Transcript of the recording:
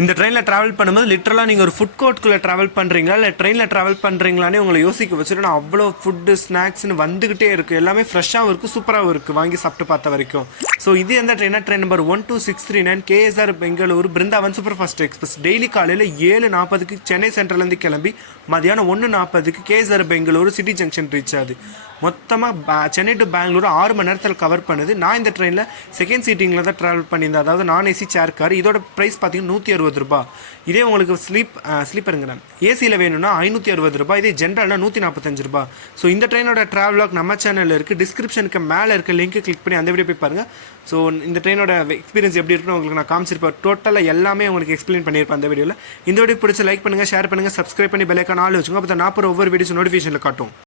இந்த ட்ரெயினில் ட்ராவல் பண்ணும்போது லிட்டரலாக நீங்கள் ஒரு ஃபுட் கோர்ட்டுக்குள்ளே ட்ராவல் பண்ணுறீங்களா இல்லை ட்ரெயினில் ட்ராவல் பண்ணுறீங்களானே உங்களை யோசிக்க வச்சுட்டு நான் அவ்வளோ ஃபுட்டு ஸ்நாக்ஸ்னு வந்துக்கிட்டே இருக்குது. எல்லாமே ஃப்ரெஷ்ஷாகவும் இருக்குது, சூப்பராகவும் இருக்குது வாங்கி சாப்பிட்டு பார்த்த வரைக்கும். ஸோ இது எந்த ட்ரெயினா? Train number 12639 KSR Bangalore Brindavan super fast express. Daily காலையில் 7:40 சென்னை சென்ட்ரலேருந்து கிளம்பி மதியானம் 1:40 KSR Bangalore city junction reach ஆகுது. மொத்தமாக சென்னை டு பெங்களூர் 6 மணி நேரத்தில் கவர் பண்ணுது. நான் இந்த ட்ரெயினில் செகண்ட் சீட்டிங்கில் தான் ட்ராவல் பண்ணியிருந்தேன், அதாவது நான் ஏசி சேர் கார். இதோட ப்ரைஸ் பார்த்தீங்கன்னா 160 ரூபா. இதே உங்களுக்கு ஸ்லீப்பருங்க ஏசியில் வேணும்னா 560 ரூபா. இதே ஜென்ரல்னா 145 ரூபா. ஸோ இந்த ட்ரெயினோட ட்ராவலாக் நம்ம சேனலில் இருக்குது. டிஸ்கிரிப்ஷனுக்கு மேலே இருக்க லிங்க் கிளிக் பண்ணி அந்த வீடியோ போய் பாருங்கள். ஸோ இந்த ட்ரெயினோட எக்ஸ்பீரியன்ஸ் எப்படி இருக்குன்னு உங்களுக்கு நான் காமிச்சிருப்பேன். டோட்டலாக எல்லாமே உங்களுக்கு எக்ஸ்பிளைன் பண்ணியிருப்பேன் அந்த வீடியோவில். இந்த வீடியோ பிடிச்சி லைக் பண்ணுங்கள், ஷேர் பண்ணுங்கள், சப்ஸ்கிரைப் பண்ணி பெல் ஐக்கான் ஆல் வச்சுக்கோங்க. அப்போ நான் ஒவ்வொரு வீடியோஸ் நோட்டிஃபிகேஷனில் காட்டும்.